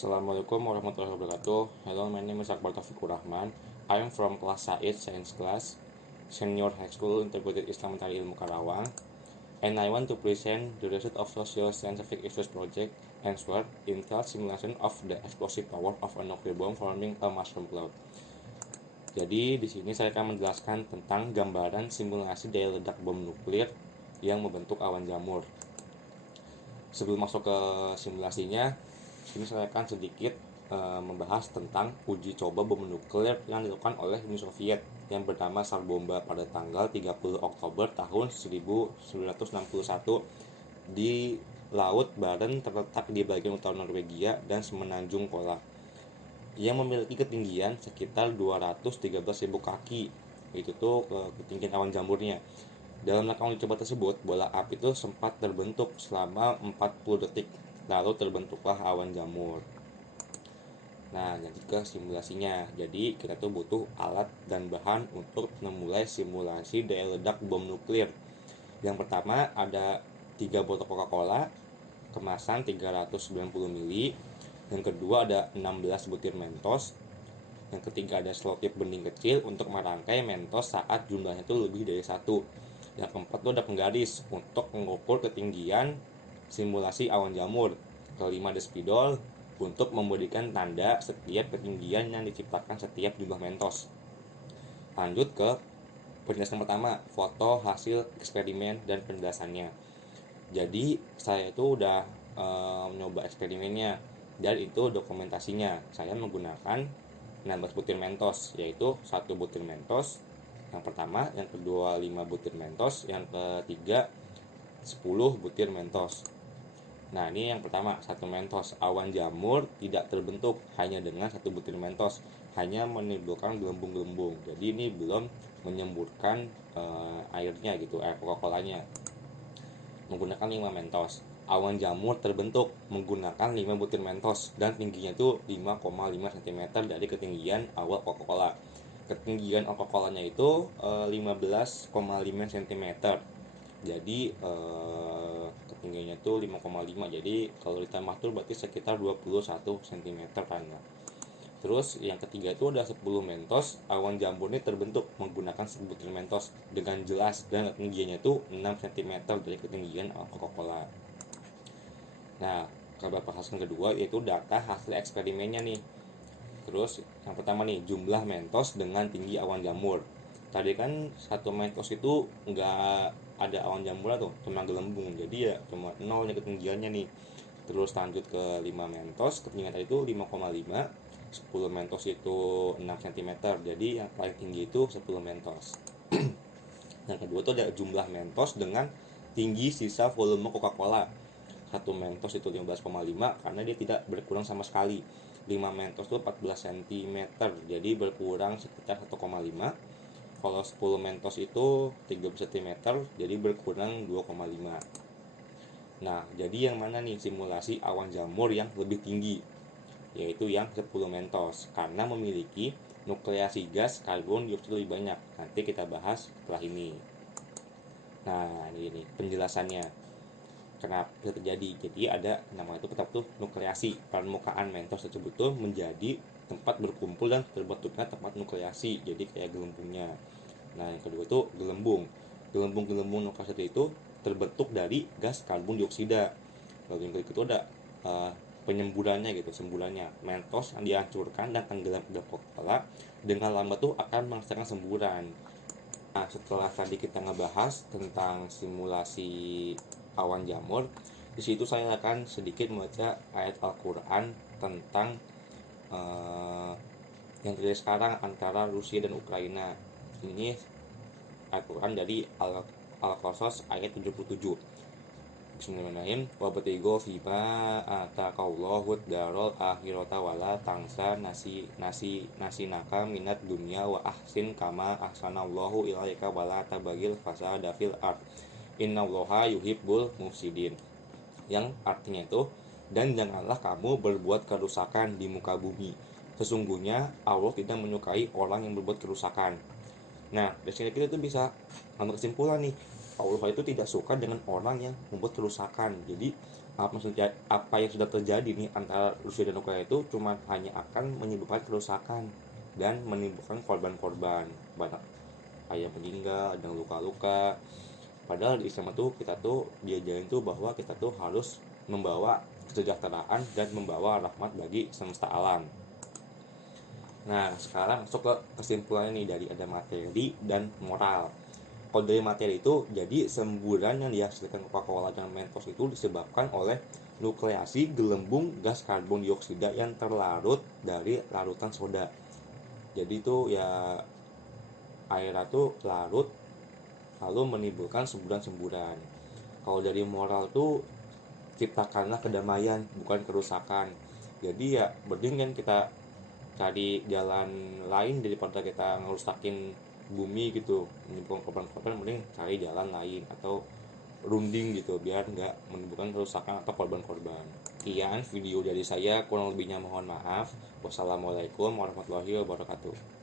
Assalamualaikum warahmatullahi wabarakatuh. Hello, my name is Akbar Taufikur Rahman. I am from class Said Science class, Senior High School Integrated Islam Tari Ilmu Karawang, and I want to present the result of Social Scientific Issues Project answer in thought simulation of the explosive power of a nuclear bomb forming a mushroom cloud. Jadi di sini saya akan menjelaskan tentang gambaran simulasi daya ledak bom nuklir yang membentuk awan jamur. Sebelum masuk ke simulasinya, sini saya akan sedikit membahas tentang uji coba bom nuklir yang dilakukan oleh Uni Soviet yang bernama Tsar-Bomba pada tanggal 30 Oktober tahun 1961 di Laut Barents terletak di bagian utara Norwegia dan Semenanjung Kola yang memiliki ketinggian sekitar 213.000 kaki. Itu tuh ketinggian awan jamurnya. Dalam rangka uji coba tersebut, bola api itu sempat terbentuk selama 40 detik, lalu terbentuklah awan jamur. Nah, lanjut ke simulasinya. Jadi, kita tuh butuh alat dan bahan untuk memulai simulasi daya ledak bom nuklir. Yang pertama ada 3 botol Coca-Cola kemasan 390 ml. Yang kedua ada 16 butir Mentos. Yang ketiga ada selotip bening kecil untuk merangkai Mentos saat jumlahnya itu lebih dari 1. Yang keempat itu ada penggaris untuk mengukur ketinggian simulasi awan jamur. Kelima ada spidol untuk memberikan tanda setiap ketinggian yang diciptakan setiap jumlah Mentos. Lanjut ke penjelasan pertama, foto hasil eksperimen dan penjelasannya. Jadi saya itu udah mencoba eksperimennya dan itu dokumentasinya. Saya menggunakan 16 butir Mentos, yaitu 1 butir Mentos yang pertama, yang kedua 5 butir Mentos, yang ketiga 10 butir Mentos. Nah, ini yang pertama, 1 Mentos. Awan jamur tidak terbentuk hanya dengan 1 butir Mentos, hanya menimbulkan gelembung-gelembung. Jadi ini belum menyemburkan airnya gitu, air Coca-Colanya. Menggunakan 5 Mentos. Awan jamur terbentuk menggunakan 5 butir Mentos dan tingginya itu 5,5 cm dari ketinggian awal Coca-Cola. Ketinggian Coca-Colanya itu 15,5 cm. Jadi ketinggiannya itu 5,5. Jadi kalau ditambah tuh berarti sekitar 21 cm kan ya. Terus yang ketiga itu ada 10 Mentos. Awan jamur ini terbentuk menggunakan 10 butir Mentos dengan jelas dan ketinggiannya itu 6 cm dari ketinggian Coca-Cola. Nah, kabar hasil kedua yaitu data hasil eksperimennya nih. Terus yang pertama nih, jumlah Mentos dengan tinggi awan jamur. Tadi kan 1 Mentos itu nggak ada awan jamur tuh, cuma gelembung. Jadi ya cuma 0 nya ketinggiannya nih. Terus lanjut ke 5 Mentos, ketinggian tadi itu 5,5. 10 Mentos itu 6 cm. Jadi yang paling tinggi itu 10 Mentos. Yang kedua itu ada jumlah Mentos dengan tinggi sisa volume Coca-Cola. 1 Mentos itu 15,5 karena dia tidak berkurang sama sekali. 5 Mentos itu 14 cm, jadi berkurang sekitar 1,5. Kalau 10 Mentos itu 30 cm, jadi berkurang 2,5. Nah, jadi yang mana nih simulasi awan jamur yang lebih tinggi? Yaitu yang 10 Mentos, karena memiliki nukleasi gas karbon dioksida lebih banyak. Nanti kita bahas setelah ini. Nah, ini penjelasannya. Kenapa bisa terjadi? Jadi ada nama itu tetap tuh nukleasi. Permukaan Mentos tersebut tuh menjadi tempat berkumpul dan terbentuknya tempat nukleasi. Jadi kayak gelembungnya. Nah, yang kedua itu gelembung. Gelembung nukleasi itu terbentuk dari gas karbon dioksida. Lalu yang ketiga itu ada penyemburannya gitu, semburannya. Mentos yang dihancurkan dan tenggelam ke Coca-Cola dengan lambat tuh akan menghasilkan semburan. Nah, setelah tadi kita ngebahas tentang simulasi awan jamur, di situ saya akan sedikit membaca ayat Al-Quran tentang yang terjadi sekarang antara Rusia dan Ukraina. Ini ayat Quran dari Al-Qasas ayat 77. Bismillahirrahmanirrahim. Wabtigo fima ataqallahu darul akhirata wala tangsa nasinaka minat dunya wa ahsin kama ahsanallahu ilaika wala tabagil fasada fil ard. Innallaha yuhibbul mufsidin. Yang artinya itu, dan janganlah kamu berbuat kerusakan di muka bumi. Sesungguhnya Allah tidak menyukai orang yang berbuat kerusakan. Nah, dari sini kita tuh bisa ambil kesimpulan nih, Allah itu tidak suka dengan orang yang membuat kerusakan. Jadi apa yang sudah terjadi nih antara Rusia dan Ukraina itu cuma hanya akan menyebabkan kerusakan dan menimbulkan korban-korban, banyak yang meninggal dan luka-luka. Padahal di Islam itu kita tuh diajarin tuh bahwa kita tuh harus membawa kesejahteraan dan membawa rahmat bagi semesta alam. Nah, sekarang masuk ke kesimpulannya nih, dari ada materi dan moral. Kalau dari materi itu, jadi semburan yang dihasilkan Coca-Cola dan Mentos itu disebabkan oleh nukleasi gelembung gas karbon dioksida yang terlarut dari larutan soda. Jadi itu ya air itu larut lalu menimbulkan semburan-semburan. Kalau dari moral tuh, ciptakanlah kedamaian bukan kerusakan. Jadi ya mending kita cari jalan lain daripada kita ngerusakin bumi gitu, menimbulkan korban-korban. Mending cari jalan lain atau runding gitu biar nggak menimbulkan kerusakan atau korban-korban. Sekian video dari saya, kurang lebihnya mohon maaf. Wassalamualaikum warahmatullahi wabarakatuh.